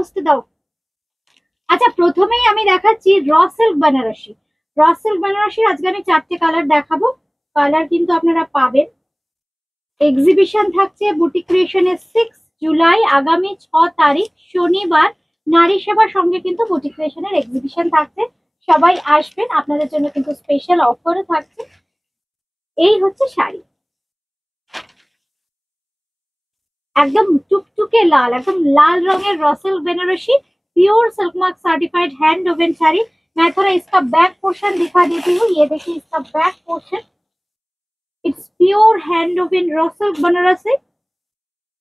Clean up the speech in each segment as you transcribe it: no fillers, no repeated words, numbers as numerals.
আসতে দাও। আচ্ছা প্রথমেই আমি দেখাচ্ছি র সিল্ক বেনারসি। র সিল্ক বেনারসির আজকে আমি 4টে কালার দেখাবো। কালার কিন্তু আপনারা পাবেন। এক্সিবিশন থাকছে বুটিক ক্রিয়েশনের 6 জুলাই আগামী 6 তারিখ শনিবার নারী সেবার সঙ্গে কিন্তু বুটিক ক্রিয়েশনের এক্সিবিশন থাকছে। সবাই আসবেন, আপনাদের জন্য কিন্তু স্পেশাল অফারও থাকছে। এই হচ্ছে শাড়ি, একদম টুকটুকে লাল, একদম লাল রঙের raw silk Banarasi pure silk mark certified hand woven sari. मैं थोड़ा इसका बैक पोर्शन दिखा देती हूँ। ये देखिए इसका back portion, it's pure hand woven raw silk Banarasi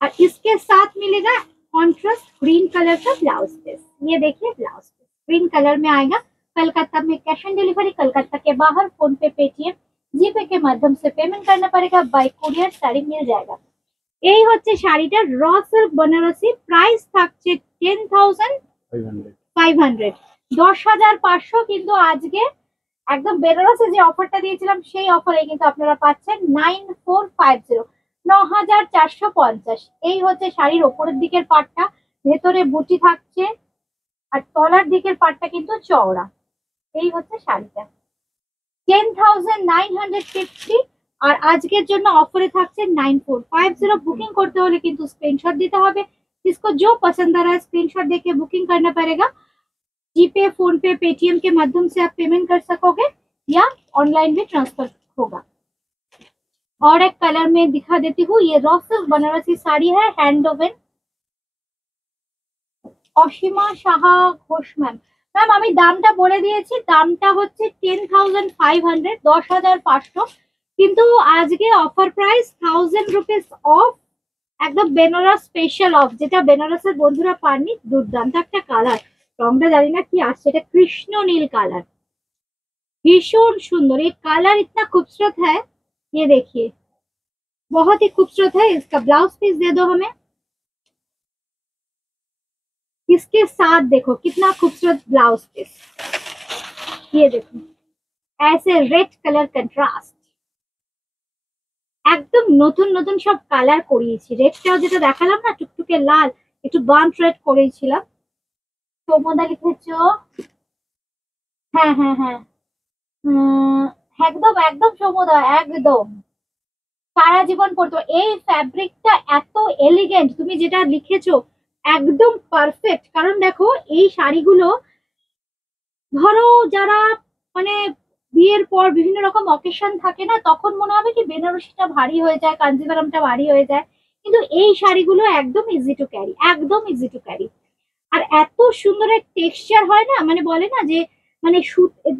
और इसके साथ मिलेगा कॉन्ट्रास्ट ग्रीन कलर का ब्लाउज पीस। ये देखिए ब्लाउज पीस ग्रीन कलर में आएगा। कलकत्ता में कैश ऑन डिलीवरी, कलकत्ता के बाहर फोन पे पेटीएम जीपे के माध्यम से पेमेंट करना पड़ेगा, बाय कुरियर साड़ी मिल जाएगा। এই হচ্ছে শাড়িটার র সিল্ক বেনারসি, প্রাইস থাকছে 10,500 10,500। কিন্তু আজকে একদম বেনারসে যে অফারটা দিয়েছিলাম সেই অফারে কিন্তু আপনারা পাচ্ছেন 9450 9,450। এই হচ্ছে শাড়ির ওপরের দিকের পাটটা, ভেতরে বুটি থাকছে আর তলার দিকের পাটটা কিন্তু চওড়া। এই হচ্ছে শাড়িটা 10,950। আর আজকের জন্য অফারে থাকছে 9450। बुकिंग करते होले किंतु स्क्रीनशॉट देते होबे, जिसको जो पसंद आ रहा है स्क्रीनशॉट देके बुकिंग करना पड़ेगा। जीपे फोन पे पेटीएम के माध्यम से आप पेमेंट कर सकोगे या ऑनलाइन भी ट्रांसफर होगा। और एक कलर में दिखा देती हूँ, ये रॉ सिल्क बनारसी साड़ी है hand woven. Asima Saha Ghosh ma'am, ma'am আমি দামটা বলে দিয়েছি, দামটা হচ্ছে 10,500 10,500। কিন্তু আজকে অফার প্রাইস 1000 রুপিস অফ, একদম বেনারস স্পেশাল অফ, যেটা বেনারসের বন্ধুরা পাননি। দুর্দান্ত একটা কালার, রংটা জানি না কি আসছে, এটা কৃষ্ণ নীল কালার, ভীষণ সুন্দর। ये कलर इतना खूबसूरत है, ये देखिए बहुत ही खूबसूरत है। इसका ब्लाउज पीस दे दो हमें। इसके साथ देखो कितना खूबसूरत ब्लाउज पीस, ये देखो ऐसे रेड कलर कंट्रास्ट, একদম নতুন নতুন সব কালার করিয়েছি। রেডটাও যেটা দেখালাম না টুকটুকে লাল, একটু বার্ন রেড করেছিলাম। তোমরা লিখেছো হ্যাঁ হ্যাঁ হ্যাঁ একদম একদম সমুদয় একদম সারা জীবন পরতো। এই ফ্যাব্রিকটা এত এলিগেন্ট, তুমি যেটা লিখেছো একদম পারফেক্ট। কারণ দেখো এই শাড়িগুলো ধরো যারা মানে বিয়ের পর বিভিন্ন রকম অকেশন থাকে না, তখন মনে হবে কি বেনারসিটা ভারী হয়ে যায়, কাঞ্জিভারমটা ভারী হয়ে যায়। কিন্তু এই শাড়িগুলো একদম ইজি টু ক্যারি, একদম ইজি টু ক্যারি। আর এত সুন্দর এক টেক্সচার হয় না, মানে বলে না যে মানে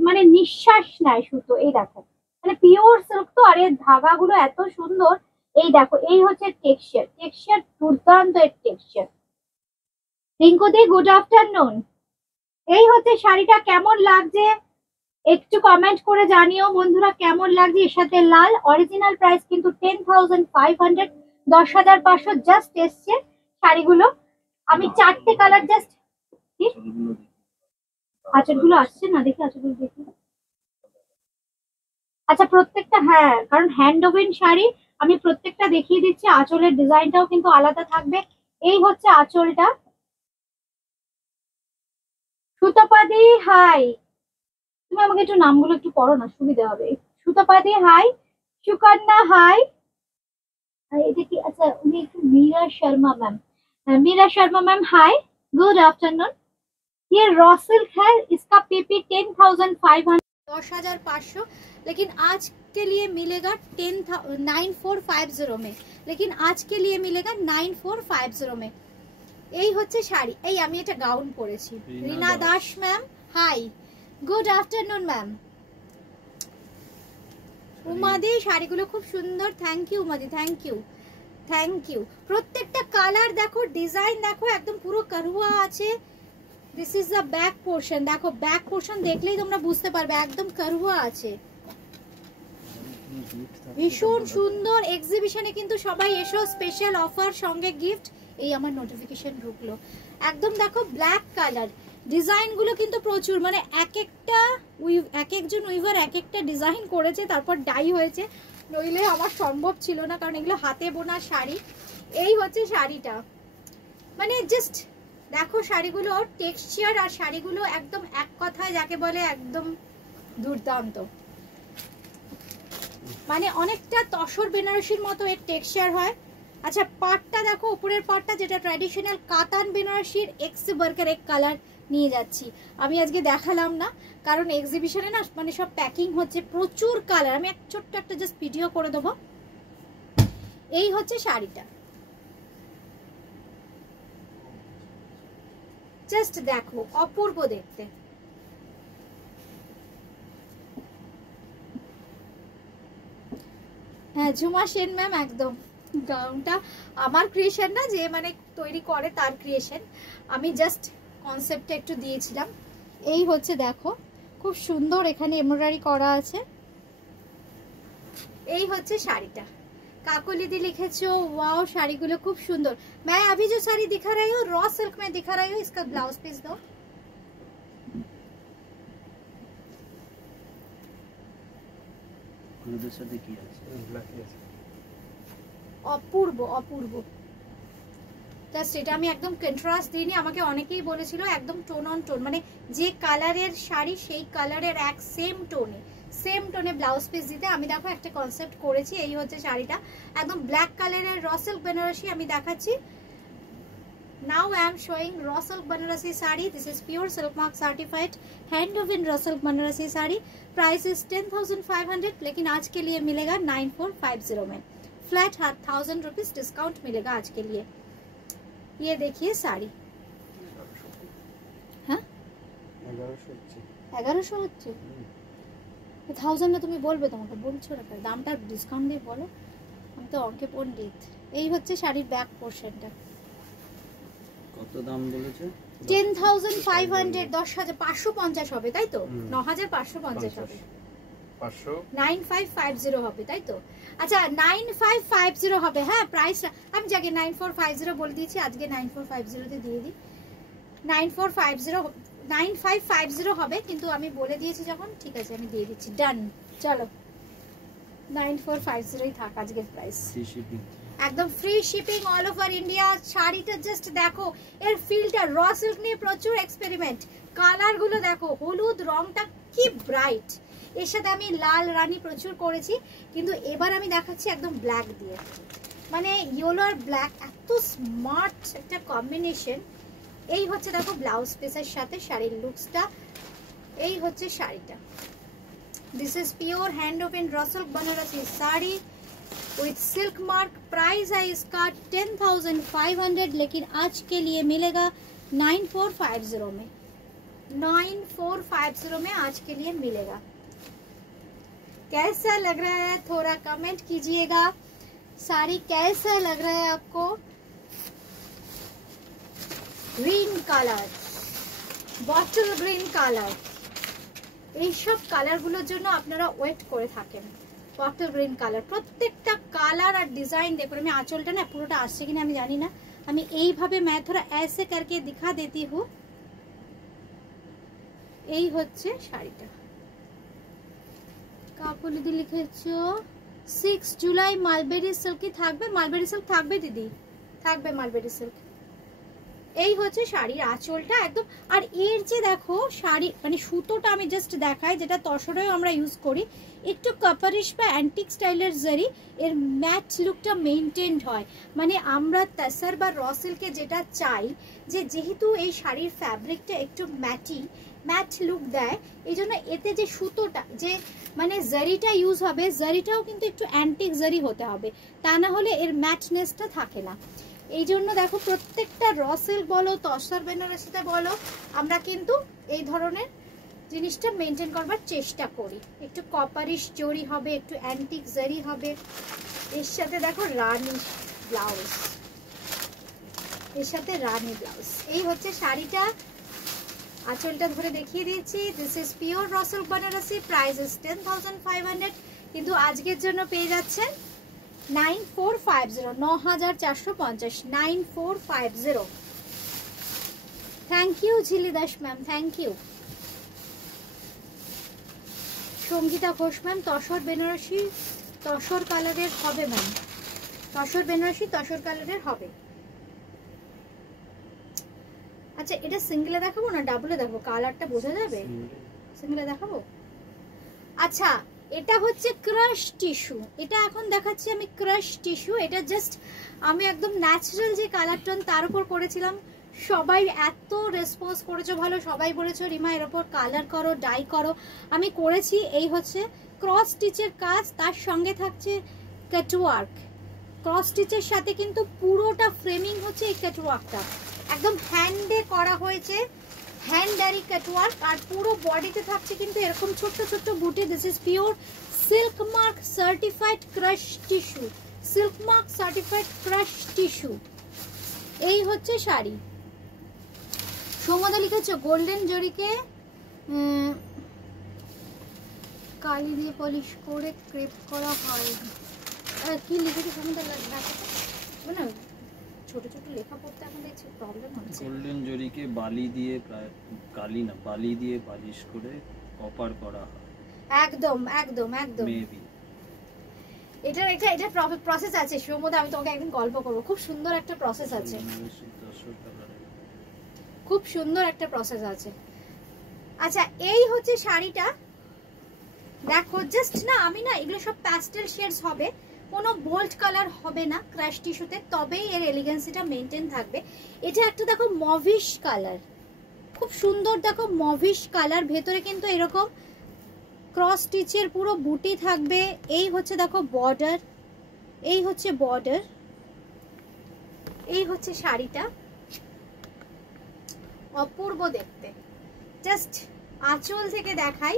মানে নিঃশ্বাস নেয় সুতো। এই দেখো মানে পিওর সিল্ক তো, আর এর ধাগাগুলো এত সুন্দর। এই দেখো এই হচ্ছে টেক্সচার, টেক্সচার দুর্দান্ত এর টেক্সচার। রিঙ্কুদি good afternoon. এই হচ্ছে শাড়িটা, কেমন লাগছে একটু কমেন্ট করে জানিও বন্ধুরা কেমন লাগছে। এর সাথে লাল, অরিজিনাল প্রাইস কিন্তু 10,500 10,500 জাস্ট এসছে শাড়িগুলো। আমি 4টে কালার জাস্ট, আঁচলগুলো আসছে না, দেখি আঁচলগুলো দেখি। আচ্ছা প্রত্যেকটা, হ্যাঁ কারণ হ্যান্ড ওভেন শাড়ি আমি প্রত্যেকটা দেখিয়ে দিচ্ছি। আঁচলের ডিজাইনটাও কিন্তু আলাদা থাকবে। এই হচ্ছে আঁচলটা। সুতপাদি হাই, তুমি আমাকে একটু নামগুলো একটু পড়ো না, সুবিধা হবে। সুতপাদি হাই, সুকন্যা হাই, এটা কি আচ্ছা উনি একটু Meera Sharma ma'am, Meera Sharma ma'am hi good afternoon. ये रॉ सिल्क है, इसका पीपी 10,500 10,500, लेकिन आज के लिए मिलेगा 9,450 में, लेकिन आज के लिए मिलेगा 9,450 में। এই হচ্ছে শাড়ি। এই আমি এটা গাউন পরেছি। Rina Das ma'am hi good afternoon ma'am. উমাদি শাড়িগুলো খুব সুন্দর, থ্যাংক ইউ উমাদি, থ্যাংক ইউ থ্যাংক ইউ। প্রত্যেকটা কালার দেখো, ডিজাইন দেখো, একদম পুরো কারুয়া আছে। This is the back portion, দেখো ব্যাক পোর্শন দেখলেই তোমরা বুঝতে পারবে একদম কারুয়া আছে, ভীষণ সুন্দর। এক্সিবিশনে কিন্তু সবাই এসো, স্পেশাল অফার সঙ্গে গিফট। এই আমার নোটিফিকেশন ঢুকলো, একদম দেখো ব্ল্যাক কালার। ডিজাইন গুলো কিন্তু প্রচুর, মানে এক একজন উইভার এক একটা ডিজাইন করেছে, তারপর ডাই হয়েছে, নইলে আমার সম্ভব ছিল না, কারণ এগুলো হাতে বোনা শাড়ি। এই হচ্ছে শাড়িটা, মানে জাস্ট দেখো শাড়িগুলো টেক্সচার আর শাড়িগুলো একদম এক কথায় যাকে বলে একদম দুর্দান্ত, মানে অনেকটা তসর বেনারসির মতো এর টেক্সচার হয়। আচ্ছা পাটটা দেখো, উপরের পাটটা যেটা ট্র্যাডিশনাল কাতান বেনারসির এক্স ওয়ার্কের এক কালার নিয়ে যাচ্ছি। আমি আজকে দেখালাম না কারণ এক্সিবিশনে না মানে সব প্যাকিং হচ্ছে, প্রচুর কালার। আমি এক ছোট্ট একটা জাস্ট ভিডিও করে দেবো। এই হচ্ছে শাড়িটা, জাস্ট দেখো অপূর্ব দেখতে। হ্যাঁ ঝুমা সেন ম্যাম একদম, গাউনটা আমার ক্রিয়েশন না, যে মানে তৈরি করে তার ক্রিয়েশন, আমি জাস্ট কনসেপ্টটা একটু দিয়েছিলাম। এই হচ্ছে দেখো খুব সুন্দর এখানে এমব্রয়ডারি করা আছে। এই হচ্ছে শাড়িটা, काकोलिदी लिखेছো वाओ শাড়িগুলো খুব সুন্দর। मैं अभी जो साड़ी दिखा रही हूँ रॉ सिल्क में दिखा रही हूँ, इसका ब्लाउज पीस दो। অপূর্ব অপূর্ব, জাস্ট এটা আমি একদম কন্ট্রাস্ট দিইনি। আমাকে অনেকেই বলেছিল একদম টোন অন টোন, মানে যে কালারের শাড়ি সেই কালারের এক সেম টোনে ব্লাউজ পিস দিতে। আমি দেখো একটা কনসেপ্ট করেছি। এই হচ্ছে শাড়িটা, একদম ব্ল্যাক কালারের র সিল্ক বেনারসি আমি দেখাচ্ছি। Now I am showing raw silk Banarasi sari. This is pure silk mark certified hand woven raw silk Banarasi sari. Price is 10,500, लेकिन आज के लिए मिलेगा 9450 में। फ्लैट 1000 रुपीज डिस्काउंट मिलेगा आज के लिए। ये देखिए साड़ी, हाँ 1100 হচ্ছে। 1000 না তুমি বলবে, তোমাকে বলছো না দামটা ডিসকাউন্ট দিয়ে বলো, আমি তো অঙ্কে পণ্ডিত। এই হচ্ছে শাড়ির ব্যাক পোরশনটা। কত দাম বলেছে? 10,500, 10,550 হবে তাই তো? 9,550 হবে, 9550 হবে তাই তো? আচ্ছা 9550 হবে। হ্যাঁ প্রাইসটা আমি জাগে 9450 বলে দিয়েছি, আজকে 9450 তে দিয়ে দিই। 9550 হবে, কিন্তু আমি বলে দিয়েছি যখন, ঠিক আছে আমি দিয়ে দিচ্ছি। ডান, চলো 9450 থাক আজকের প্রাইস। একদম free shipping all over India. শাড়িটা জাস্ট দেখো, এর ফিলটা র সিল্ক নিয়ে প্রচুর এক্সপেরিমেন্ট। কালার গুলো দেখো, হলুদ রংটা কি ব্রাইট, এর সাথে আমি লাল রানী প্রচুর করেছি, কিন্তু এবার আমি দেখাচ্ছি একদম ব্ল্যাক দিয়ে, মানে ইয়েলো আর ব্ল্যাক এত স্মার্ট একটা কম্বিনেশন। এই হচ্ছে দেখো ব্লাউজ পিসের সাথে শাড়ির লুকসটা। এই হচ্ছে শাড়িটা, this is pure hand woven raw silk Banarasi sari with silk mark. Price है इसका 10,500, लेकिन आज के लिए मिलेगा 9450 में। 9450 में आज के लिए मिलेगा। कैसा लग रहा है थोड़ा कमेंट कीजिएगा। साड़ी कैसा लग रहा है आपको? Green colour, bottle green colour, এই সব কালারগুলোর জন্য আপনারা ওয়েট করে থাকেন। বটল গ্রিন কালার, প্রত্যেকটা কালার আর ডিজাইন দেখুন। আমি আঁচলটা না পুরোটা আসছে কিনা আমি জানি না, আমি এইভাবে मैं थोड़ा ऐसे करके दिखा देती हूँ। এই হচ্ছে শাড়িটা। কাকুলিদি লিখেছো 6 জুলাই মালবেরি সিল্ক কি থাকবে? মালবেরি সিল্ক থাকবে দিদি, থাকবে মালবেরি সিল্ক। এই হচ্ছে শাড়ির আঁচলটা একদম। আর এর যে দেখো শাড়ি মানে সুতোটা আমি জাস্ট দেখাই, যেটা তসরেও আমরা ইউজ করি, একটু কাপারিশ বা অ্যান্টিক স্টাইলের জারি, এর ম্যাট লুকটা মেনটেন্ড হয়। মানে আমরা তসর বা র সিল্কে যেটা চাই, যে যেহেতু এই শাড়ির ফ্যাব্রিকটা একটু ম্যাট লুক দেয়, এই জন্য এতে যে সুতোটা যে মানে জারিটা ইউজ হবে, জারিটাও কিন্তু একটু অ্যান্টিক জারি হতে হবে, তা না হলে এর ম্যাটনেসটা থাকে না। এই জন্য দেখো প্রত্যেকটা র সিল্ক বলো তসর বেনারসিতে বলো, আমরা কিন্তু এই ধরনের জিনিসটা মেনটেন করবার চেষ্টা করি। একটু কপারিশ জরি হবে, একটু অ্যান্টিক জারি হবে। এর সাথে দেখো রানী ব্লাউজ, এর সাথে রানী ব্লাউজ। এই হচ্ছে শাড়িটা, আঁচলটা ধরে দেখিয়ে দিচ্ছি। This is pure raw silk Banarasi. Price is 10,500, কিন্তু আজকের জন্য পেয়ে যাচ্ছেন 9450, 9450, 9450। Thank you Jhili Das ma'am, thank you. Sangeeta Ghosh ma'am, tussar Banarasi tussar কালারের হবে ম্যাম, তসর বেনারসি তসর কালারের হবে। আচ্ছা এটা সিঙ্গেলে দেখাবো না ডাবলে দেখাবো, কালারটা বোঝা যাবে? সিঙ্গেলে দেখাবো। আচ্ছা এটা হচ্ছে ক্রাশ টিস্যু, এটা এখন দেখাচ্ছি আমি ক্রাশ টিস্যু। এটা জাস্ট আমি একদম ন্যাচারাল যে কালার টোন তার উপর করেছিলাম, সবাই এত রেসপন্স করেছো ভালো, সবাই বলেছো রিমা এর উপর কালার করো, ডাই করো। আমি করেছি। এই হচ্ছে ক্রস স্টিচের কাজ, তার সঙ্গে থাকছে কাটওয়ার্ক। ক্রস স্টিচের সাথে কিন্তু পুরোটা ফ্রেমিং হচ্ছে এই কাটওয়ার্কটা, একদম হ্যান্ডে করা হয়েছে, হ্যান্ডারি কাটওয়ার্ক। আর পুরো বডিতে থাকছে কিন্তু এরকম ছোট্ট ছোট্ট বুটি। This is pure silk mark certified crush tissue, silk mark certified crush tissue. এই হচ্ছে শাড়ি। সৌমদা লিখেছো গোল্ডেন জরিকে কালি দিয়ে পলিশ করে ক্রেপ করা হয়। কি লিখেছো সৌমদা? না ছোট ছোট লেখা পড়তে এখন দেখছি প্রবলেম হচ্ছে। গোল্ডেন জরিকে বালি দিয়ে, কালি না বালি দিয়ে পালিশ করে কপার করা হয়। একদম একদম একদম। মেবি এটা প্রসেস আছে সৌমদা, আমি তোমাকে একদিন গল্প করবো। খুব সুন্দর একটা প্রসেস আছে, খুব সুন্দর একটা প্রসেস আছে। আচ্ছা এই হচ্ছে শাড়িটা, দেখো জাস্ট না আমি না এগুলো সব প্যাস্টেল শেডস হবে, কোনো বোল্ড কালার হবে না ক্রাশ টিস্যুতে, তবেই এর এলিগেন্সিটা মেনটেন থাকবে। এটা একটা দেখো মভিশ কালার, খুব সুন্দর দেখো মভিশ কালার। ভেতরে কিন্তু এরকম ক্রস স্টিচের পুরো বুটি থাকবে। এই হচ্ছে দেখো বর্ডার, এই হচ্ছে বর্ডার, এই হচ্ছে শাড়িটা, অপূর্ব দেখতে। জাস্ট আঁচল থেকে দেখাই,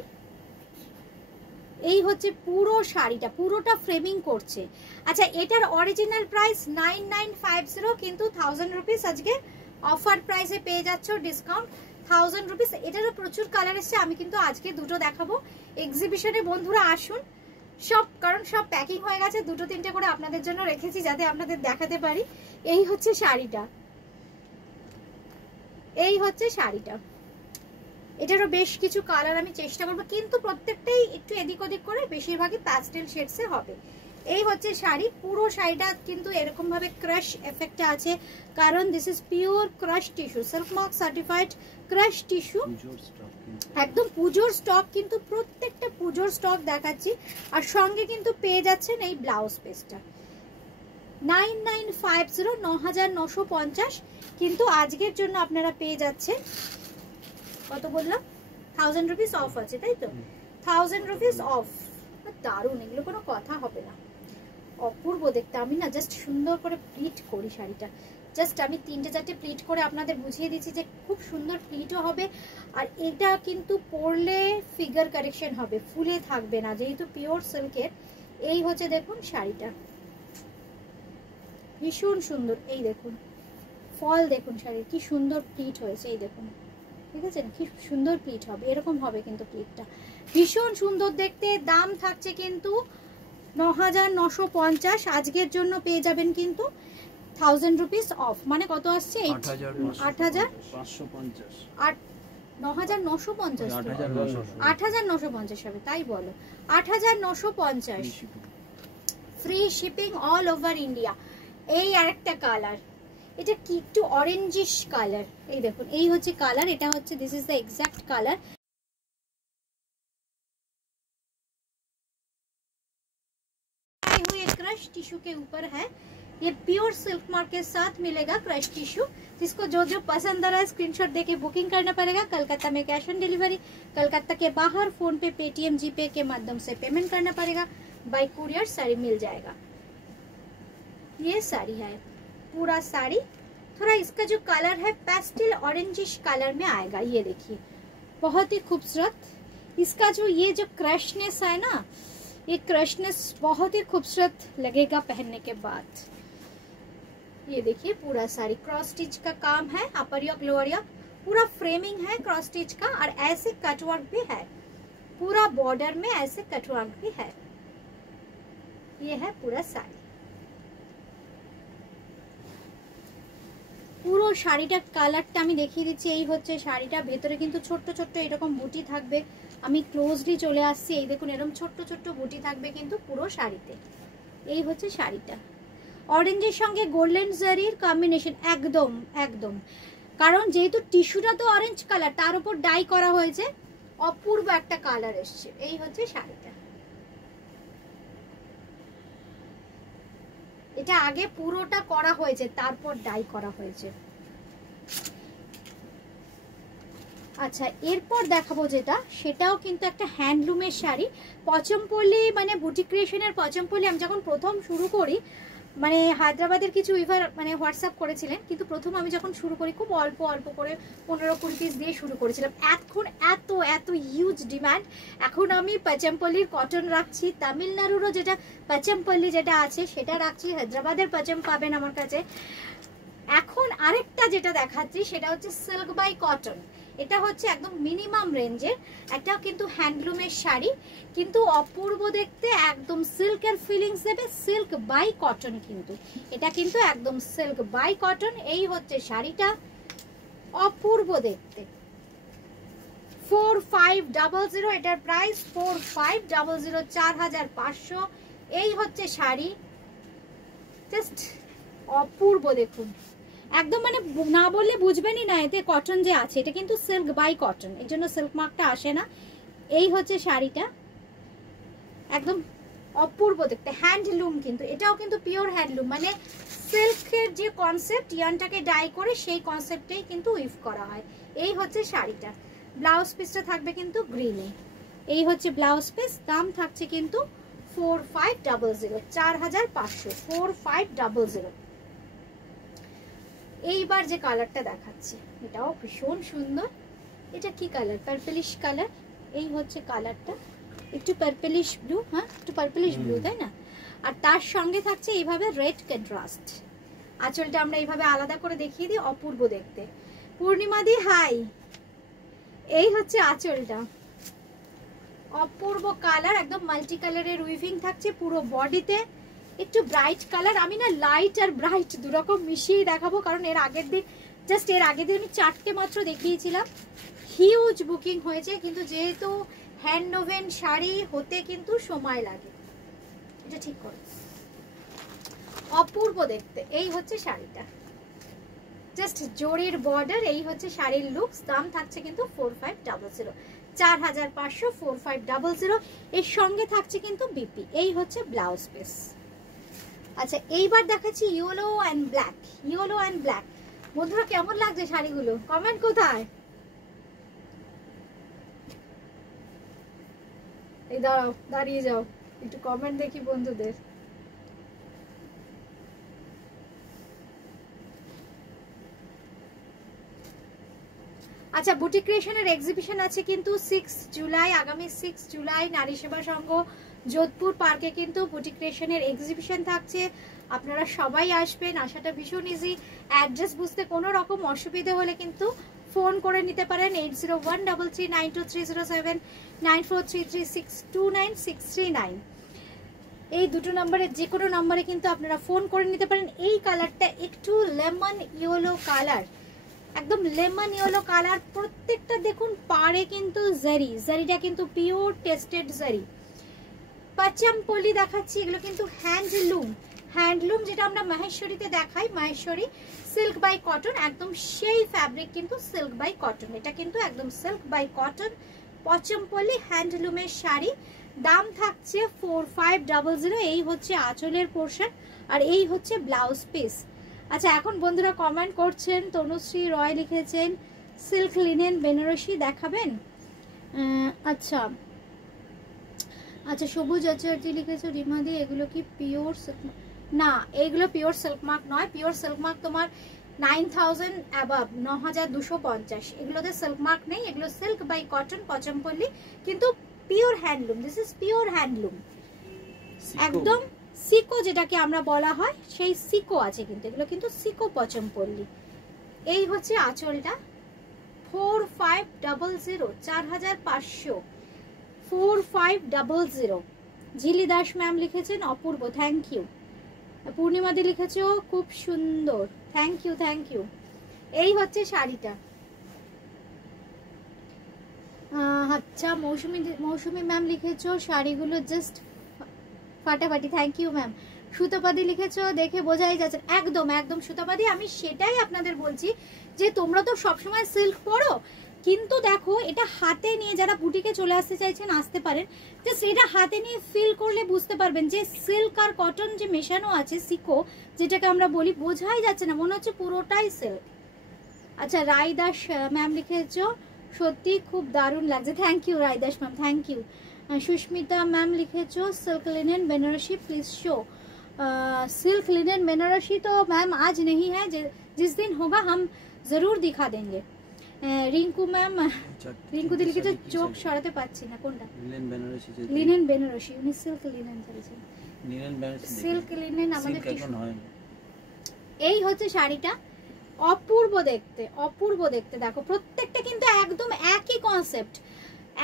এই হচ্ছে পুরো শাড়িটা, পুরোটা ফ্রেমিং করছে। আচ্ছা এটার অরিজিনাল প্রাইস 9950, কিন্তু 1000 রুপিস আজকে অফার প্রাইসে পেয়ে যাচ্ছ, ডিসকাউন্ট 1000 রুপিস। এটারও প্রচুর কালার এসছে, আমি কিন্তু আজকে দুটো দেখাবো। এক্সিবিশনে বন্ধুরা আসুন সব, কারণ সব প্যাকিং হয়ে গেছে, দুটো তিনটে করে আপনাদের জন্য রেখেছি যাতে আপনাদের দেখাতে পারি। এই হচ্ছে শাড়িটা, এই হচ্ছে শাড়িটা। এটারও বেশ কিছু কালার আমি চেষ্টা করবো, কিন্তু প্রত্যেকটাই একটু এদিক ওদিক করে, বেশিরভাগই প্যাস্টেল শেডসে হবে। এই হচ্ছে শাড়ি, পুরো শাড়িটা কিন্তু এরকম ভাবে ক্রাশ এফেক্টটা আছে, কারণ this is pure crush tissue, silk mark certified crush tissue. একদম পুজোর স্টক, কিন্তু প্রত্যেকটা পুজোর স্টক দেখাচ্ছি। আর সঙ্গে কিন্তু পেয়ে যাচ্ছেন এই ব্লাউজ পিসটা 9950, 9950, কিন্তু আজকের জন্য আপনারা পেয়ে যাচ্ছেন কত বললাম, 1000 রুপিস অফ আছে, তাই তো? 1000 রুপিস অফ। দারুণ, এগুলো কোনো কথা হবে না, অপূর্ব দেখতে। আমি না জাস্ট সুন্দর করে প্লিট করি শাড়িটা, জাস্ট আমি 3-4টে প্লিট করে আপনাদের বুঝিয়ে দিচ্ছি যে খুব সুন্দর প্লিটও হবে। আর এটা কিন্তু পরলে ফিগার কারেকশন হবে, ফুলে থাকবে না, যেহেতু পিওর সিল্কের। এই হচ্ছে দেখুন শাড়িটা, ভীষণ সুন্দর। এই দেখুন ফল, দেখুন শাড়ির কি সুন্দর প্লিট হয়েছে, এই দেখুন, ঠিক আছে? কি সুন্দর প্লিট হবে, এরকম হবে কিন্তু প্লিটটা, ভীষণ সুন্দর দেখতে। দাম থাকছে কিন্তু 9950, আজকের জন্য পেয়ে যাবেন কিন্তু 1000 রুপিস অফ। মানে কত আসছে? 8550, 9950, 8950 হবে, তাই বলো, 8950, free shipping all over India. এই আরেকটা কালার, এটা কি একটু অরেঞ্জিশ কালার, এই দেখুন, এই হচ্ছে কালার, এটা হচ্ছে this is the exact colour. हुए क्रश टिश्यू के ऊपर है, ये प्योर सिल्क मार्क के साथ मिलेगा क्रश टिश्यू। जिसको जो जो पसंद आ रहा है स्क्रीनशॉट देके बुकिंग करना पड़ेगा। कलकत्ता में कैश ऑन डिलीवरी, कलकत्ता के बाहर फोन पे, पेटीएम, जीपे के माध्यम से पेमेंट करना पड़ेगा। बाय कुरियर साड़ी मिल जाएगा। ये साड़ी है, पूरा साड़ी थोड़ा इसका जो कलर है पेस्टल ऑरेंजिश कलर में आएगा। ये देखिए बहुत ही खूबसूरत, इसका जो ये जो क्रशनेस है ना, ये क्रशनेस बहुत ही खूबसूरत लगेगा पहनने के बाद। ये देखिए पूरा साड़ी क्रॉस स्टिच का काम है, अपर योक लोअर योक पूरा फ्रेमिंग है क्रॉस स्टिच का, और ऐसे कटवर्क भी है, पूरा बॉर्डर में ऐसे कटवर्क भी है। ये है पूरा साड़ी, পুরো শাড়িটার কালারটা আমি দেখিয়ে দিচ্ছি। এই হচ্ছে শাড়িটা, ভেতরে কিন্তু ছোট্ট ছোট্ট এরকম বুটি থাকবে। আমি ক্লোজলি চলে আসছি, এই দেখুন এরকম ছোট্ট ছোট্ট বুটি থাকবে কিন্তু পুরো শাড়িতে। এই হচ্ছে শাড়িটা, অরেঞ্জের সঙ্গে গোল্ডেন জারির কম্বিনেশন, একদম একদম কারণ যেহেতু টিস্যুটা তো অরেঞ্জ কালার, তার উপর ডাই করা হয়েছে, অপূর্ব একটা কালার এসছে। এই হচ্ছে শাড়িটা। এটা আগে পুরোটা করা হয়েছে, তারপর ডাই করা হয়েছে। আচ্ছা, এরপর দেখাবো যেটা, সেটাও কিন্তু একটা হ্যান্ডলুমের শাড়ি। পচমপল্লী মানে বুটিক ক্রিয়েশনের পচমপল্লী আমি যখন প্রথম শুরু করি, মানে হায়দ্রাবাদের কিছু উইভার মানে হোয়াটসঅ্যাপ করেছিলেন, কিন্তু প্রথম আমি যখন শুরু করি খুব অল্প অল্প করে 15-20 পিস দিয়ে শুরু করেছিলাম। এখন এত এত হিউজ ডিমান্ড। এখন আমি পচমপল্লির কটন রাখছি, তামিলনাড়ুরও যেটা পচমপল্লী যেটা আছে সেটা রাখছি, হায়দ্রাবাদের পচম পাবেন আমার কাছে। এখন আরেকটা যেটা দেখাচ্ছি সেটা হচ্ছে সিল্ক বাই কটন। এটা হচ্ছে একদম মিনিমাম রেঞ্জের একটা কিন্তু হ্যান্ডলুমের শাড়ি, কিন্তু অপূর্ব দেখতে, একদম সিল্কের ফিলিংস দেবে। সিল্ক বাই কটন কিন্তু এটা, কিন্তু একদম সিল্ক বাই কটন। এই হচ্ছে শাড়িটা, অপূর্ব দেখতে। 4500 এটার প্রাইস, 4500, 4500। এই হচ্ছে শাড়ি, জাস্ট অপূর্ব দেখুন, একদম মানে না বললে বুঝবেনই না এতে কটন যে আছে। এটা কিন্তু সিল্ক বাই কটন, এই জন্য সিল্ক মার্কটা আসে না। এই হচ্ছে শাড়িটা, একদম অপূর্ব দেখতে, হ্যান্ডলুম কিন্তু, এটাও কিন্তু পিওর হ্যান্ডলুম, মানে সিল্কের যে কনসেপ্ট, ইয়ানটাকে ডাই করে সেই কনসেপ্টেই কিন্তু উইভ করা হয়। এই হচ্ছে শাড়িটা। ব্লাউজ পিসটা থাকবে কিন্তু গ্রিনে। এই হচ্ছে ব্লাউজ পিস, দাম থাকছে কিন্তু 4500, 4500, 4500। এইবার যে কালারটা দেখাচ্ছি এটাও ভীষণ সুন্দর। এটা কি কালার? Purplish colour. এই হচ্ছে কালারটা, একটু পার্পলিশ ব্লু, হ্যাঁ একটু পার্পলিশ ব্লু, তাই না? আর তার সঙ্গে থাকছে এইভাবে রেড কন্ট্রাস্ট। আঁচলটা আমরা এইভাবে আলাদা করে দেখিয়ে দিই, অপূর্ব দেখতে। পূর্ণিমা দি হাই। এই হচ্ছে আঁচলটা, অপূর্ব কালার, একদম মাল্টি কালারের উইভিং থাকছে পুরো বডিতে। একটু ব্রাইট কালার, আমি না লাইট আর ব্রাইট দুরকম মিশিয়ে দেখাবো, কারণ এর আগের দিন আমি 4টে মাত্র দেখিয়েছিলাম। হিউজ বুকিং হয়েছে, কিন্তু যেহেতু হ্যান্ড ওভেন শাড়ি হতে কিন্তু সময় লাগে, এটা ঠিক করে। অপূর্ব দেখতে। এই হচ্ছে শাড়িটা, জাস্ট জরির বর্ডার। এই হচ্ছে শাড়ির লুকস। দাম থাকছে কিন্তু 4500, 4500, 4500। এর সঙ্গে থাকছে কিন্তু বিপি। এই হচ্ছে ব্লাউজ পিস। আচ্ছা, এইবার দেখাচ্ছি yellow and black. Yellow and black বন্ধুরা, কেমন লাগছে শাড়িগুলো? কমেন্ট কোথায়? এই দাঁড়াও, দাঁড়িয়ে যাও, একটু কমেন্ট দেখি বন্ধুদের। আচ্ছা, বুটিক ক্রিয়েশনের এক্সিবিশন আছে কিন্তু 6 জুলাই, আগামী 6 জুলাই নারী সেবা সংঘ যোধপুর পার্কে কিন্তু বুটিক ক্রিয়েশনের এক্সিবিশন থাকছে। আপনারা সবাই আসবেন, আসাটা ভীষণ ইজি। অ্যাড্রেস বুঝতে কোনো রকম অসুবিধা হলে কিন্তু ফোন করে নিতে পারেন 8013392307, 9433629639। এই দুটো নম্বরে যে কোনো নম্বরে কিন্তু আপনারা ফোন করে নিতে পারেন। এই কালারটা একটু লেমন ইয়েলো কালার, একদম লেমন ইয়েলো কালার। প্রত্যেকটা দেখুন পাড়ে কিন্তু জারিটা কিন্তু পিওর টেস্টেড জারি। পচমপল্লী দেখাচ্ছি, এগুলো কিন্তু হ্যান্ডলুম যেটা আমরা মাহেশ্বরীতে দেখাই, মাহেশ্বরী সিল্ক বাই কটন, একদম সেই ফ্যাব্রিক কিন্তু সিল্ক বাই কটন। এটা কিন্তু একদম সিল্ক বাই কটন পচমপল্লী হ্যান্ডলুমের শাড়ি। দাম থাকছে 4500। এই হচ্ছে আঁচলের পোর্শন, আর এই হচ্ছে ব্লাউজ পিস। আচ্ছা, এখন বন্ধুরা কমেন্ট করছেন, তনুশ্রী রয় লিখেছেন সিল্ক লিনেন বেনারসি দেখাবেন। আচ্ছা আচ্ছা, সবুজ আচার্য লিখেছে রিমাদি, এগুলো কি পিওর? না, এইগুলো পিওর সিল্ক মার্ক নয়। পিওর সিল্ক মার্ক তোমার 9000 অ্যাবাভ, 9250। এগুলোতে সিল্ক মার্ক নেই, এগুলো সিল্ক বাই কটন পচমপল্লী, কিন্তু pure handloom. This is pure handloom, একদম সিকো যেটাকে আমরা বলা হয় সেই সিকো আছে কিন্তু, এগুলো কিন্তু সিকো পচমপল্লী। এই হচ্ছে আঁচলটা, 4500, 4500, 4500। ঝিলি দাস ম্যাম লিখেছেন অপূর্ব, থ্যাংক ইউ। পূর্ণিমাদি লিখেছো খুব সুন্দর, থ্যাংক ইউ। এই হচ্ছে শাড়িটা। আচ্ছা, মৌসুমি ম্যাম লিখেছো শাড়িগুলো জাস্ট ফাটাফাটি, থ্যাংক ইউ ম্যাম। সুতোপাদি লিখেছো, দেখে বোঝাই যাচ্ছে। একদম একদম সুতোপাদি, আমি সেটাই আপনাদের বলছি যে তোমরা তো সবসময় সিল্ক পরো, কিন্তু দেখো এটা হাতে নিয়ে যারা বুটিকে চলে আসতে চাইছেন আসতে পারেন, যে সেটা হাতে নিয়ে ফিল করলে বুঝতে পারবেন যে সিল্ক আর কটন যে মেশানো আছে, সিকো যেটাকে আমরা বলি, বোঝাই যাচ্ছে না, মনে হচ্ছে পুরোটাই সিল্ক। আচ্ছা রায়দাস ম্যাম লিখেছো, সত্যি খুব দারুণ লাগছে, thank you Raidas ma'am, thank you. Susmita ma'am লিখেছো silk linen Banarasi please show. Silk linen Banarasi तो मैम आज नहीं है, जिस दिन होगा हम जरूर दिखा देंगे। রিঙ্কু ম্যাম, রিঙ্কু দি লিখেছো চোখ সরাতে পারছি না, কোনটা? লিনেন বেনারসি, লিনেন বেনারসি, উনি সিল্ক লিনেন বলেছেন। লিনেন বেনারসি, সিল্ক লিনেন আমাদের এখন হয় না। এই হচ্ছে শাড়িটা, অপূর্ব দেখতে, অপূর্ব দেখতে। দেখো প্রত্যেকটা কিন্তু একদম একই কনসেপ্ট,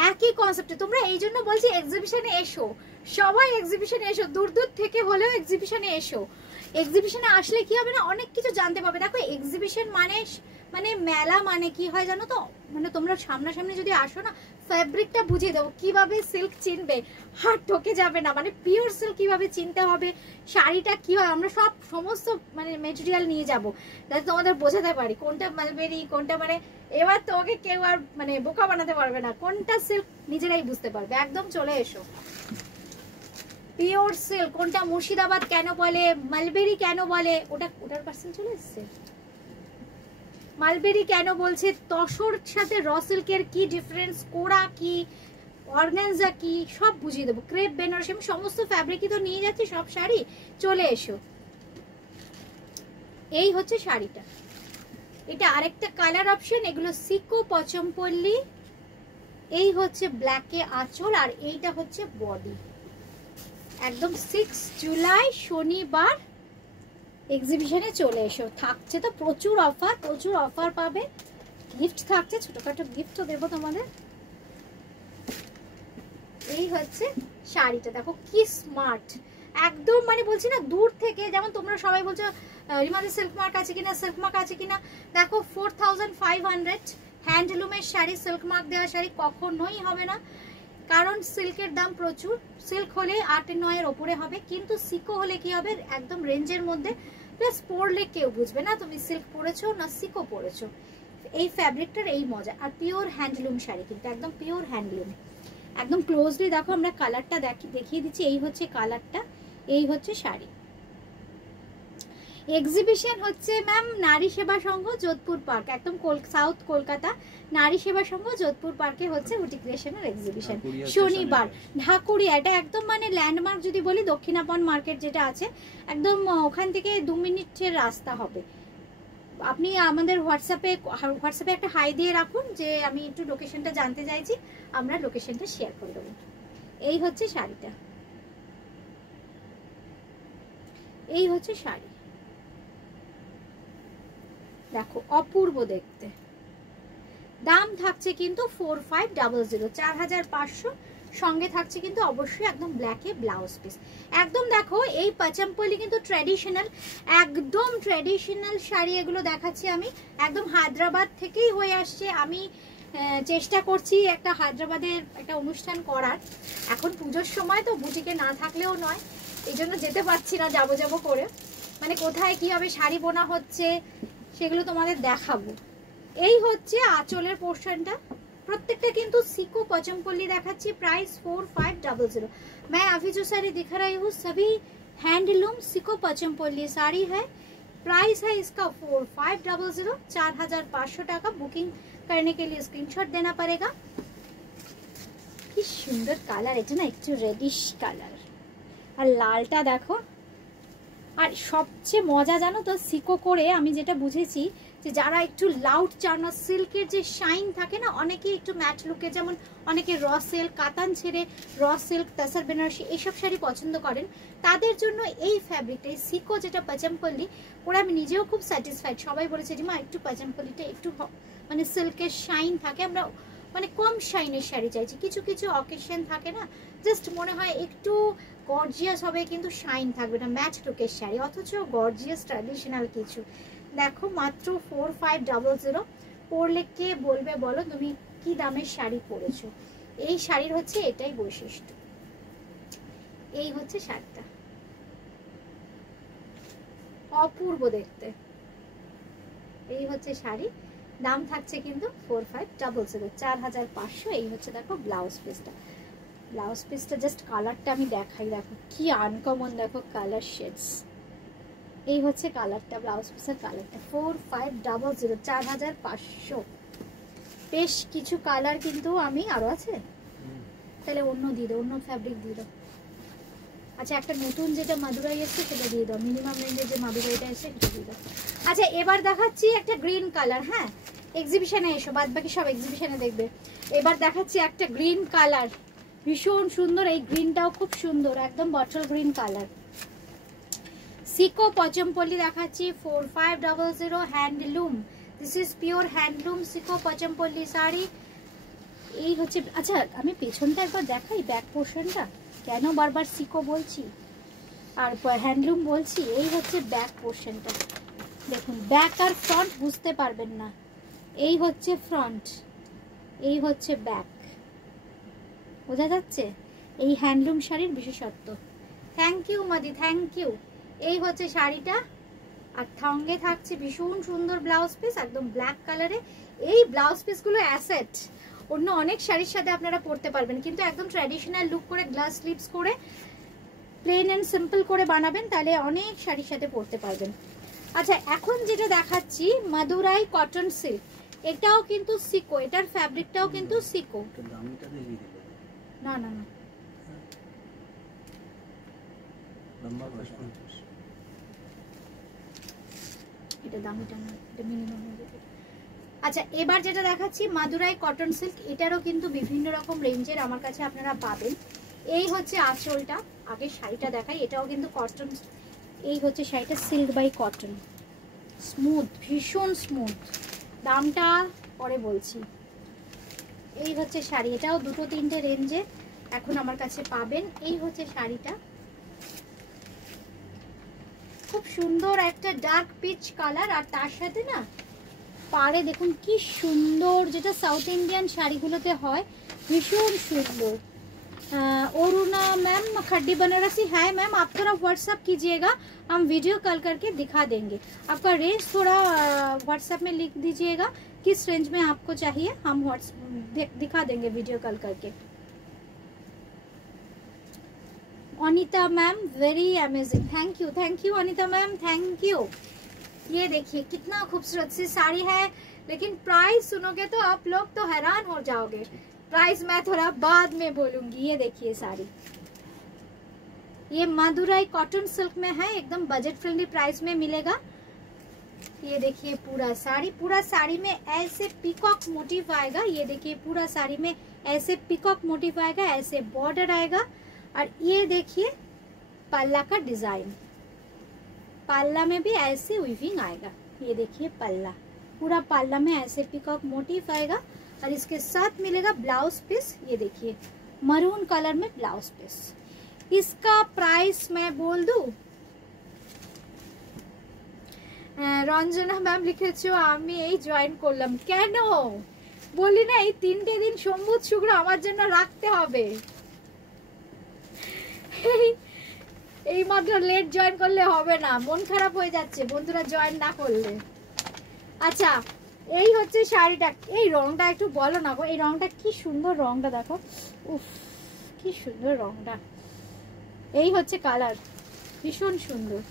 একই কনসেপ্টে। তোমরা এই জন্য বলছি এক্সিবিশনে এসো, সবাই এক্সিবিশনে এসো, দূর দূর থেকে হলেও এক্সিবিশনে এসো। এক্সিবিশনে আসলে কি হবে না, অনেক কিছু জানতে পারবে। দেখো এক্সিবিশন মানে মেলা মানে কি হয় জানো তো, মানে তোমরা সামনাসামনি যদি আসো না, ফ্যাব্রিকটা বুঝিয়ে দেবো, কিভাবে সিল্ক চিনবে, হাত ঠকে যাবে না, মানে পিওর সিল্ক কিভাবে চিনতে হবে, শাড়িটা কি হয়, আমরা সমস্ত মানে মেটেরিয়াল নিয়ে যাবো যাতে তোমাদের বোঝাতে পারি কোনটা মালবেরি, কোনটা মানে এবার তোমাকে কেউ আর মানে বোকা বানাতে পারবে না, কোনটা সিল্ক নিজেরাই বুঝতে পারবে। একদম চলে এসো। পিওর সিল্ক কোনটা, মুর্শিদাবাদ কেন বলে, মালবেরি কেন বলে, ওটার পার্সেল চলে এসছে। মালবেরি কেন বলছে, তসর সাথে র সিল্কের কি ডিফারেন্স, কোরা কি, অর্গানজা কি, সব বুঝিয়ে দেবো। ক্রেপ বেনারসি, আমি সমস্ত ফ্যাব্রিকই তো নিয়ে যাচ্ছি, সব শাড়ি চলে এসো। এই হচ্ছে শাড়িটা, এটা আরেকটা কালার অপশন, এগুলো সিকো পচমপল্লী। এই হচ্ছে ব্ল্যাকে আঁচল, আর এইটা হচ্ছে বডি। একদম 6 জুলাই শনিবার এক্সিবিশনে চলে এসো। থাকছে তো প্রচুর অফার, প্রচুর অফার পাবে, গিফট থাকছে, ছোটখাটো গিফটও দেবো তোমাদের। এই হচ্ছে শাড়িটা, দেখো কি স্মার্ট, একদম মানে বলছি না দূর থেকে, যেমন তোমরা সবাই বলছো রিমাদি সিল্ক মার্ক আছে কিনা, সিল্ক মার্ক আছে কিনা, দেখো 4500 হ্যান্ডলুমের শাড়ি, সিল্ক মার্ক দেওয়া শাড়ি কখনোই হবে না, কারণ সিল্কের দাম প্রচুর। সিল্ক হলে 8-9 ওপরে হবে, কিন্তু সিকো হলে কি হবে একদম রেঞ্জের মধ্যে, প্লাস পরলে কেউ বুঝবে না তুমি সিল্ক পরেছো না সিকো পরেছো। এই ফ্যাব্রিকটার এই মজা, আর পিওর হ্যান্ডলুম শাড়ি কিন্তু, একদম পিওর হ্যান্ডলুম। একদম ক্লোজলি দেখো, আমরা কালারটা দেখিয়ে দিচ্ছি, এই হচ্ছে কালারটা, এই হচ্ছে শাড়ি। এক্সিবিশন হচ্ছে ম্যাম নারী সেবা সংঘ যোধপুর পার্ক, একদম সাউথ কলকাতা নারী সেবা সংঘ যোধপুর পার্কে হচ্ছে বুটিক ক্রিয়েশনের এক্সিবিশন শনিবার। ঢাকুরিয়া, এটা একদম মানে ল্যান্ডমার্ক যদি বলি, দক্ষিণাপন মার্কেট যেটা আছে, একদম ওখান থেকে 2 মিনিটের রাস্তা হবে। আপনি আমাদের হোয়াটসঅ্যাপে একটা হাই দিয়ে রাখুন যে আমি একটু লোকেশনটা জানতে চাইছি, আমরা লোকেশনটা শেয়ার করে দেবো। এই হচ্ছে শাড়িটা, এই হচ্ছে শাড়ি, দেখো অপূর্ব দেখতে। দাম থাকছে কিন্তু 4500, 4500, সঙ্গে থাকছে কিন্তু অবশ্যই একদম ব্ল্যাকে ব্লাউজ পিস। একদম দেখো এই পাচামপল্লি কিন্তু ট্র্যাডিশনাল, একদম ট্র্যাডিশনাল শাড়ি এগুলো দেখাচ্ছি আমি, একদম হায়দ্রাবাদ থেকেই হয়ে আসছে। আমি চেষ্টা করছি একটা হায়দ্রাবাদের একটা অনুষ্ঠান করার, এখন পুজোর সময় তো বুটিকে না থাকলেও নয়, এই জন্য যেতে পারছি না, যাবো করে, মানে কোথায় কিভাবে শাড়ি বোনা হচ্ছে সেগুলো তোমাদের দেখাবো। এই হচ্ছে আঁচলের পোর্শনটা, प्रत्येकटा किंतु सीको पचमपल्ली देखाচ্ছি प्राइस 4500। मैं अभी जो साड़ी दिखा रही हूँ सभी हैंडलूम सीको पचमपल्ली साड़ी है। प्राइस है इसका 4500, 4500 টাকা। बुकिंग करने के लिए स्क्रीनशॉट देना पड़ेगा। কি সুন্দর কালার, এটা না একটু রেডিশ কালার, আর লালটা দেখো। আর সবচেয়ে মজা জানো তো, সিকো করে আমি যেটা বুঝেছি যে যারা একটু লাউড চান না, সিল্কের যে শাইন থাকে না, অনেকে একটু ম্যাট লুকে, যেমন অনেকে র সিল্ক, কাতান ছেড়ে র সিল্ক, তাসার বেনারসি এইসব শাড়ি পছন্দ করেন, তাদের জন্য এই ফ্যাব্রিকটা, এই সিকো যেটা পাচামপল্লি, ওরা আমি নিজেও খুব স্যাটিসফাইড। সবাই বলেছে যে মা একটু পাচামপল্লিটা একটু মানে সিল্কের শাইন থাকে, আমরা মানে কম শাইনের শাড়ি চাইছি। কিছু কিছু অকেশন থাকে না, জাস্ট মনে হয় একটু গর্জিয়াস হবে কিন্তু শাইন থাকবে না, ম্যাট লুকের শাড়ি, অথচ গর্জিয়াস ট্র্যাডিশনাল কিছু। দেখো মাত্র 4500, পরলে কে বলবে বলো তুমি কি দামের শাড়ি পরেছো। এই শাড়ির হচ্ছে এটাই বৈশিষ্ট্য। এই হচ্ছে শাড়িটা, অপূর্ব দেখতে। এই হচ্ছে শাড়ি, দাম থাকছে কিন্তু 4500, 4500। এই হচ্ছে দেখো ব্লাউজ পিসটা, ব্লাউজ পিসটা জাস্ট কালারটা আমি দেখাই, দেখো কি আনকমন, দেখো কালার শেডস। এই হচ্ছে কালারটা, ব্লাউজ পিসের কালারটা 4500, 4500। বেশ কিছু কালার কিন্তু আমি আরো আছে, তাহলে অন্য দিয়ে দাও, অন্য ফ্যাব্রিক দিয়ে দাও। আচ্ছা একটা নতুন যেটা মাদুরাই এসছে সেটা দিয়ে দাও, মিনিমাম রেঞ্জের যে মাদুরাইটা এসছে সেটা দিয়ে দাও। আচ্ছা এবার দেখাচ্ছি একটা গ্রিন কালার, হ্যাঁ এক্সিবিশনে এসো, বাদ বাকি সব এক্সিবিশনে দেখবে। এবার দেখাচ্ছি একটা গ্রিন কালার, ভীষণ সুন্দর, এই গ্রিনটাও খুব সুন্দর, একদম বটল গ্রিন কালার। সিকো পচমপল্লি দেখাচ্ছি 4500, handloom, this is pure handloom সিকো পচমপল্লি শাড়ি। এই হচ্ছে, আচ্ছা আমি পেছনটা একবার দেখাই, ব্যাক পোর্শনটা, কেন বারবার সিকো বলছি আর হ্যান্ডলুম বলছি। এই হচ্ছে ব্যাক পোর্শনটা, দেখুন ব্যাক আর ফ্রন্ট বুঝতে পারবেন না। এই হচ্ছে ফ্রন্ট, এই হচ্ছে ব্যাক, বোঝা যাচ্ছে? এই হ্যান্ডলুম শাড়ির বিশেষত্ব। থ্যাংক ইউ মাদি, থ্যাংক ইউ। এই হচ্ছে শাড়িটা, আর সঙ্গে থাকছে ভীষণ সুন্দর ব্লাউজ পিস, একদম ব্ল্যাক কালারে। এই ব্লাউজ পিসগুলো অ্যাসেট, অন্য অনেক শাড়ির সাথে আপনারা পরতে পারবেন, কিন্তু একদম ট্র্যাডিশনাল লুক করে গ্লাস স্লিভস করে প্লেন এন্ড সিম্পল করে বানাবেন, তাহলে অনেক শাড়ির সাথে পরতে পারবেন। আচ্ছা এখন যেটা দেখাচ্ছি মাদুরাই কটন সিল্ক, এটাও কিন্তু সিকো, এটার ফ্যাব্রিকটাও কিন্তু সিকো। না না না এটা দামিটা না, এটা মিনিমাম। আচ্ছা এবার যেটা দেখাচ্ছি মাদুরাই কটন সিল্ক, এটারও কিন্তু বিভিন্ন রকম রেঞ্জের আমার কাছে আপনারা পাবেন। এই হচ্ছে আঁচলটা, আগে শাড়িটা দেখাই, এটাও কিন্তু কটন। এই হচ্ছে শাড়িটা সিল্ক বাই কটন, স্মুথ, ভীষণ স্মুথ, দামটা পরে বলছি। এই হচ্ছে শাড়ি, এটাও দুটো তিনটে রেঞ্জে এখন আমার কাছে পাবেন। এই হচ্ছে শাড়িটা, খুব সুন্দর একটা ডার্ক পিচ কালার, আর তার সাথে না পাড়ে দেখুন কি সুন্দর, যেটা সাউথ ইন্ডিয়ান শাড়িগুলোতে হয়, ভীষণ সুন্দর। অরুণা मैम खड्डी बनारसी है मैम, आप थोड़ा व्हाट्सअप कीजिएगा, हम वीडियो कॉल करके दिखा देंगे। आपका रेंज थोड़ा व्हाट्सएप में लिख दीजिएगा, किस रेंज में आपको चाहिए, हम दिखा देंगे वीडियो कॉल करके। Anita ma'am very amazing, thank you Anita ma'am, thank you. ये देखिए कितना खूबसूरत सी साड़ी है, लेकिन प्राइस सुनोगे तो आप लोग तो हैरान हो जाओगे। प्राइस मैं थोड़ा बाद में बोलूंगी। ये देखिए साड़ी, ये मादुराई कॉटन सिल्क में है, एकदम बजट फ्रेंडली प्राइस में मिलेगा। ये देखिए पूरा साड़ी में ऐसे पीकॉक मोटिव आएगा। ये देखिए पूरा साड़ी में ऐसे पीकॉक मोटिव आएगा, ऐसे बॉर्डर आएगा, और ये देखिए पल्ला का डिजाइन, पल्ला में भी ऐसे वीविंग आएगा। ये देखिए पल्ला, पूरा पल्ला में ऐसे पीकॉक मोटिव आएगा, और इसके साथ मिलेगा ब्लाउज पीस। ये देखिए मरून कलर में ब्लाउज पीस। इसका प्राइस मैं बोल दूं, रंजना मैम लिखेছো আমি এই জয়েন করলাম, কেন বলি না এই 3টে দিন সম্বুত শুক্র আমার জন্য রাখতে হবে। এই মাত্র লেট জয়েন করলে হবে না, মন খারাপ হয়ে যাচ্ছে বন্ধুরা জয়েন না করলে। আচ্ছা এই হচ্ছে শাড়িটা, এই রংটা একটু বলো না গো, এই রংটা কি সুন্দর, রংটা দেখো, উফ কি সুন্দর রংটা। এই হচ্ছে কালার, ভীষণ সুন্দর।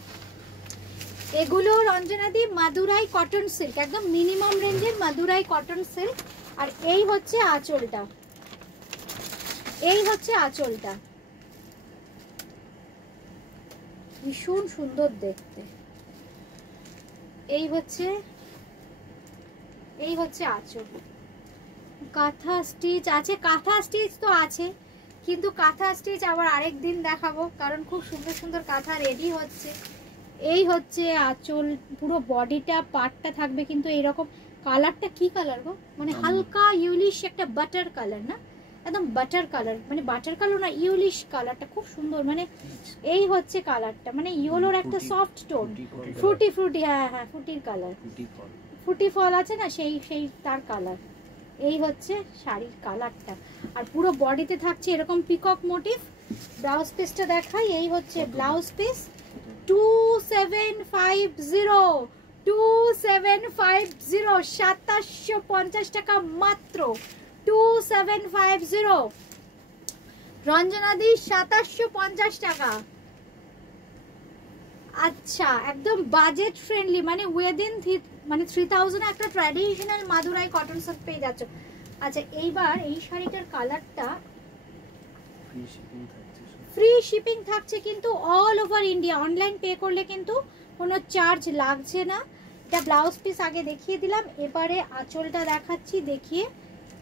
এগুলো রঞ্জনা দি মাদুরাই কটন সিল্ক, একদম মিনিমাম রেঞ্জের মাদুরাই কটন সিল্ক। আর এই হচ্ছে আঁচলটা, এই হচ্ছে আঁচলটা, ভীষণ সুন্দর দেখতে। এই হচ্ছে আঁচল। কাঁথা স্টিচ আছে, কাঁথা স্টিচ তো আছে, কিন্তু কাঁথা স্টিচ আবার আরেক দিন দেখাবো, কারণ খুব সুন্দর সুন্দর কাঁথা রেডি হচ্ছে। এই হচ্ছে আঁচল, পুরো বডিটা পার্টটা থাকবে কিন্তু এরকম। কালারটা কি কালার গো, মানে হালকা ইউলিশ একটা বাটার কালার, না একদম বাটার কালার, মানে বাটার কালার না ইউলিশ কালারটা খুব সুন্দর। মানে এই হচ্ছে কালারটা, মানে ইয়েলোর একটা সফট টোন, ফ্রুটি ফ্রুটি, হ্যাঁ হ্যাঁ ফ্রুটির কালার, ফুটি ফল আছে না সেই তার কালার। এই হচ্ছে শাড়ির কালারটা, আর পুরো বডিতে থাকছে এরকম পিকক মোটিভ। ব্লাউজ পিসটা দেখাই, এই হচ্ছে ব্লাউজ পিস, 2750 2750 টাকা মাত্র 2750 রঞ্জনাদি 2750 টাকা। আচ্ছা একদম বাজেট ফ্রেন্ডলি, মানে উইদিন মানে 3000 একটা ট্র্যাডিশনাল মাদুরাই কটন সিল্ক পেয়ে যাচ্ছ। আচ্ছা এইবার এই শাড়িটার কালারটা ফ্রি শিপিং থাকছে কিন্তু all over India. Online pay করলে কিন্তু কোনো চার্জ লাগছে না। এটা ব্লাউজ পিস আগে দেখিয়ে দিলাম, এবারে আঁচলটা দেখাচ্ছি। দেখিয়ে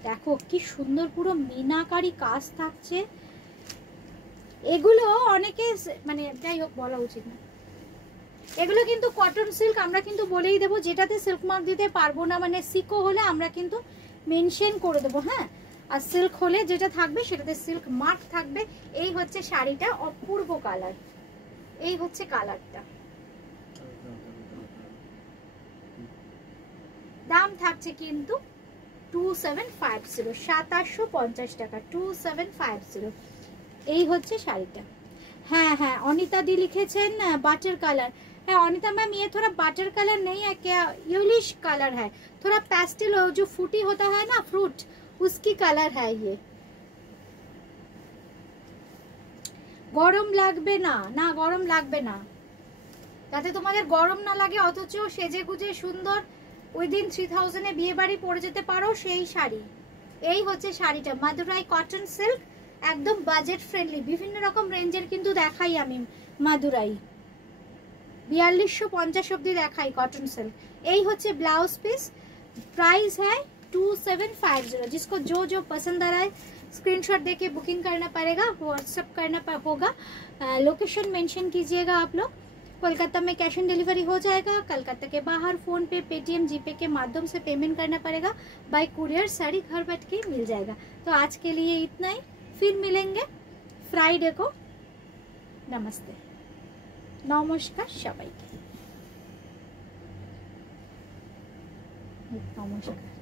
দেখো কি সুন্দর পুরো মিনাকারি কাজ থাকছে। এগুলো অনেকে মানে যাই হোক বলা উচিত না, এগুলো কিন্তু কটন সিল্ক। আমরা কিন্তু বলেই দেবো যেটাতে সিল্ক মার্ক দিতে পারবো না, মানে সিকো হলে আমরা কিন্তু মেনশন করে দেবো। হ্যাঁ, আর সিল্ক হলে যেটা থাকবে সেটাতে সিল্ক মার্ক থাকবে। এই হচ্ছে শাড়িটা, অপূর্ব কালার। এই হচ্ছে কালারটা। দাম থাকছে কিন্তু 2750 2750 টাকা 2750। এই হচ্ছে শাড়িটা। হ্যাঁ হ্যাঁ অনিতা দি লিখেছেন বাটার কালার। है अनिता मैम, ये थोड़ा बटर कलर नहीं है क्या, येलिश कलर है, थोड़ा पेस्टल जो फ्रूटी होता है ना, फ्रूट उसकी कलर है ये। गरम লাগবে না, না গরম লাগবে না, যাতে তোমাদের গরম না লাগে অথচ সেজে গুজে সুন্দর উইদিন 3000 এ বিয়ে বাড়ি পরে যেতে পারো সেই শাড়ি। এই হচ্ছে শাড়িটা, মাদুরাই কটন সিল্ক, একদম বাজেট ফ্রেন্ডলি। বিভিন্ন রকম রেঞ্জের কিন্তু দেখাই আমি মাদুরাই, 4250 অব্দি দেখাই কটন सिल्क। এই হচ্ছে ব্লাউজ পিস, प्राइस है 2750। जिसको जो जो पसंद आ रहा है स्क्रीनशॉट देके बुकिंग करना पड़ेगा, व्हाट्सएप करना होगा। लोकेशन मेंशन कीजिएगा आप लोग। कोलकाता में कैश ऑन डिलीवरी हो जाएगा, कलकत्ता के बाहर फोन पे, पेटीएम, जीपे के माध्यम से पेमेंट करना पड़ेगा। बाय कुरियर साड़ी घर बैठ के मिल जाएगा। तो आज के लिए इतना ही, फिर मिलेंगे फ्राइडे को। नमस्ते, নমস্কার সবাইকে, নমস্কার।